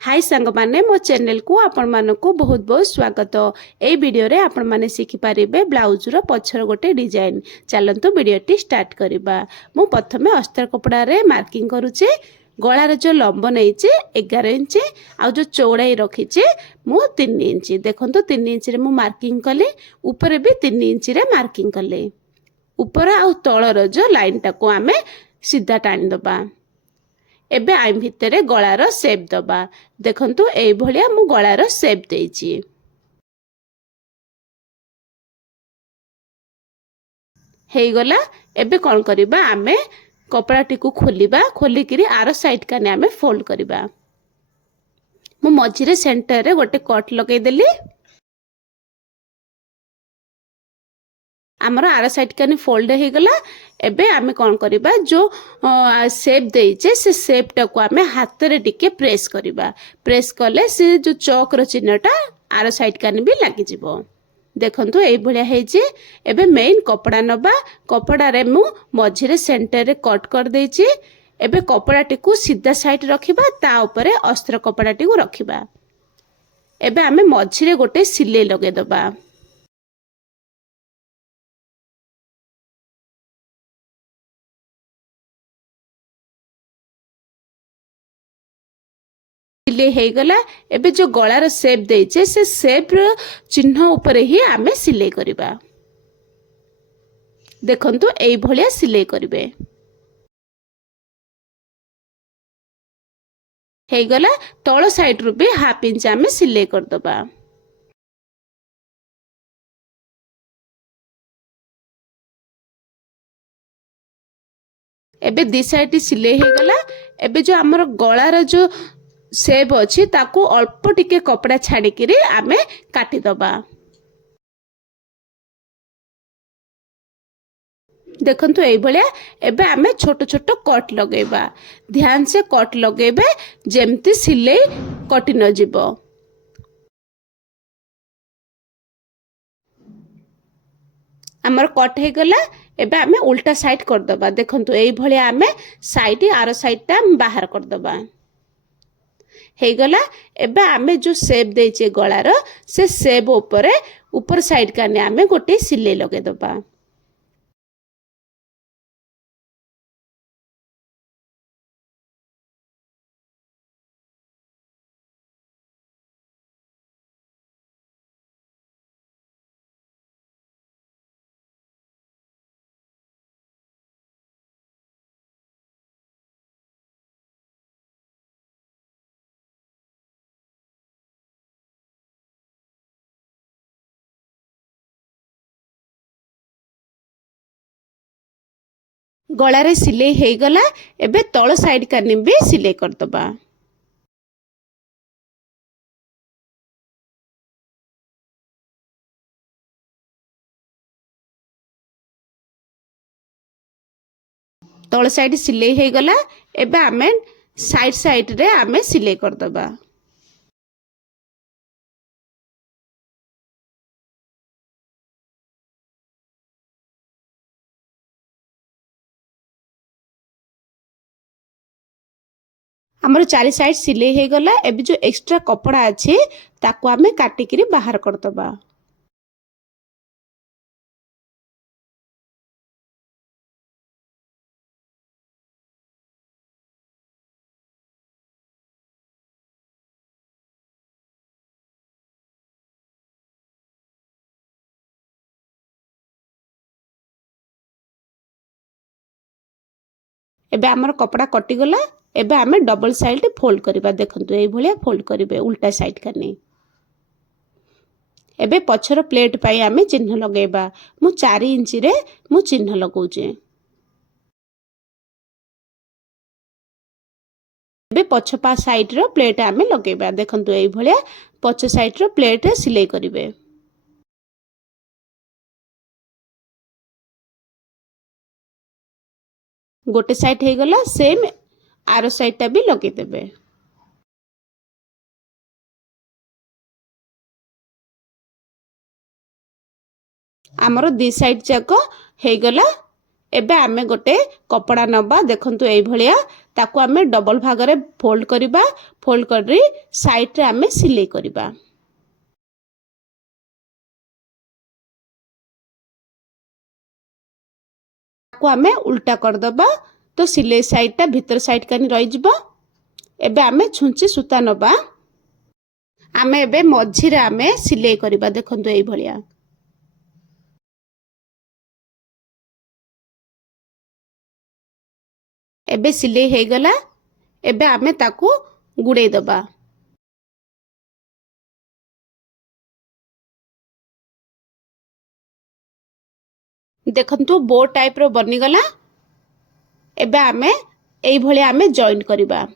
हाय सांग माने मो चैनल को आपण मानक बहुत बहुत स्वागत। ए वीडियो रे आपण माने शिखि पारिबे ब्लाउज रो पछर गोटे डिजाइन। चलंतु वीडियोटी स्टार्ट करिबा। मु प्रथमे अस्तर कपड़ा रे मार्किंग करूचे। गଳାर जो लंब नहींचे 11 इंच आ जो चौड़ाई रखीचे मु 3 इंच। देखंतु 3 इंच रे मु मार्किंग कले, ऊपर भी 3 इंच रे मार्किंग कले। ऊपर आ तळर जो लाइन टाको आमे सीधा टाणी दबा। एबे आइ भितरे गଳାर शेप दबा। देखंतु एई भलिया मु गଳାर शेप देइची। हेई गला। एबे कोन करिबा आमे कपड़ाटी को खोलिबा। खोलिकिरी आर साइड काने आमे फोल्ड करिबा। मु मझिरे सेंटर रे गोटे कट लगेई देली। आमर आर साइड काने फोल्ड हे गला। एबे आमे कोन करिबा जो शेप देइचे से शेप टाको आमे हाथ रे टिके प्रेस करिबा। प्रेस कले से जो चौक रो चिन्हटा आर साइड काने भी लागी जिवो। देखंतु एई भलिया हेइचे। एबे मेन कपड़ा नबा। कपड़ा रे मु मझिरे सेंटर रे कट कर देइची। एबे कपड़ाटी को सीधा साइड रखिबा, ता ऊपरे अस्त्र कपड़ाटी को रखिबा। एबे आमे मझिरे गोटे सिलाई लगे दबा। सिलाई हे गला। एबे जो गଳାर शेप देइचे से शेप रो चिन्ह ऊपरे ही आमे सिलाई करिबा। देखंतु एई भलिया सिलाई करिवे। हे गला। तळ साइड रु भी हाफ इंच आमे सिलाई कर दबा। एबे दी साइड सिलाई हे गला। एबे जो हमर गଳାर जो शेप अछि ताको अल्प टिके कपड़ा छाडी किरी आमे काटी दबा। देखंतु एई भलिया। एबे आमे छोट छोट कट लगेबा। ध्यान से कट लगेबे जेमती सिलाई कटि न जिवो। हमर कट हे गला। एबे आमे उल्टा साइड कर दबा। देखंतु एई भलिया आमे साइड आरो साइड ता बाहर कर दबा। हे गला। एबे आमे जो शेप देइचे गଳାर से शेप ऊपरे ऊपर साइड काने आमे गोटे सिलाई लगे दबा। गଳାरे सिलाई हे गला। एबे तळ साइड काने भी सिलाई कर दबा। तळ साइड सिलाई हे गला। एबे आमे साइड साइड रे आमे सिलाई कर दबा। हमर चारि साइड सिलाई हे गला। एबे जो एक्स्ट्रा कपड़ा अछि ताको आमे काटी किरी बाहर कर दबा। एबे हमर कपड़ा कटि गला। एबे आमे डबल साइड फोल्ड करिबा। देखंतु एई भलिया फोल्ड करिवे उल्टा साइड काने। एबे पछर प्लेट पाई आमे चिन्ह लगेबा। मु 4 इंच रे मु चिन्ह लगौचे। एबे पछ पा साइड रो प्लेट आमे लगेबा। देखंतु एई भलिया पछ साइड रो प्लेट सिलाई करिवे। गोटे साइड हे गला। सेम आरो साइड ता भी लगे देबे। आमर दी साइड जाक हे गला। एबे आमे गोटे कपड़ा नबा देखंतु एई भलिया ताकू आमे डबल भागरे फोल्ड करिबा फोल्ड करी साइड रे आमे सिलाई करिबा ताकू आमे उल्टा कर दबा तो सिलाई साइड ता भीतर साइड कानी रहि जिवो एबे आमे छुंची सूता नबा आमे एबे मझी रे आमे सिलाई करिबा देखंतु एई भलिया एबे सिलाई हे गला एबे आमे ताकू गुड़े दबा देखंतु बो टाइप रो बनी गला एबे आमे एई भलिया आमे जॉइन करिबा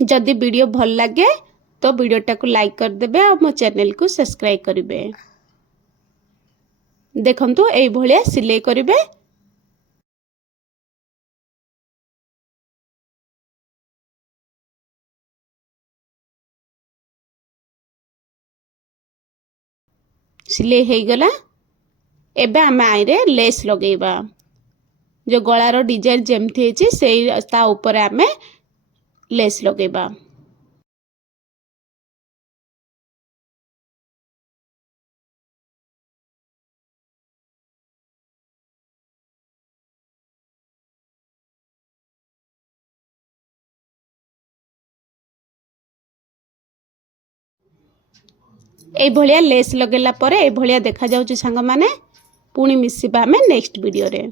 जदि वीडियो भल लगे तो वीडियोटा को लाइक कर देबे और मो चैनल को सब्सक्राइब करिवे देखंतु एई भलिया सिलाई करिवे सिलाई हे गला एबे आमे आई रे लेस लगेबा जो गळार डिजाइन जेमथि हेची सेई ता ऊपर आमे लेस लगेबा एई भलिया लेस लगेला परे एई भलिया देखा जाउची सांग माने पुणी मिसिबा आमे नेक्स्ट वीडियो रे।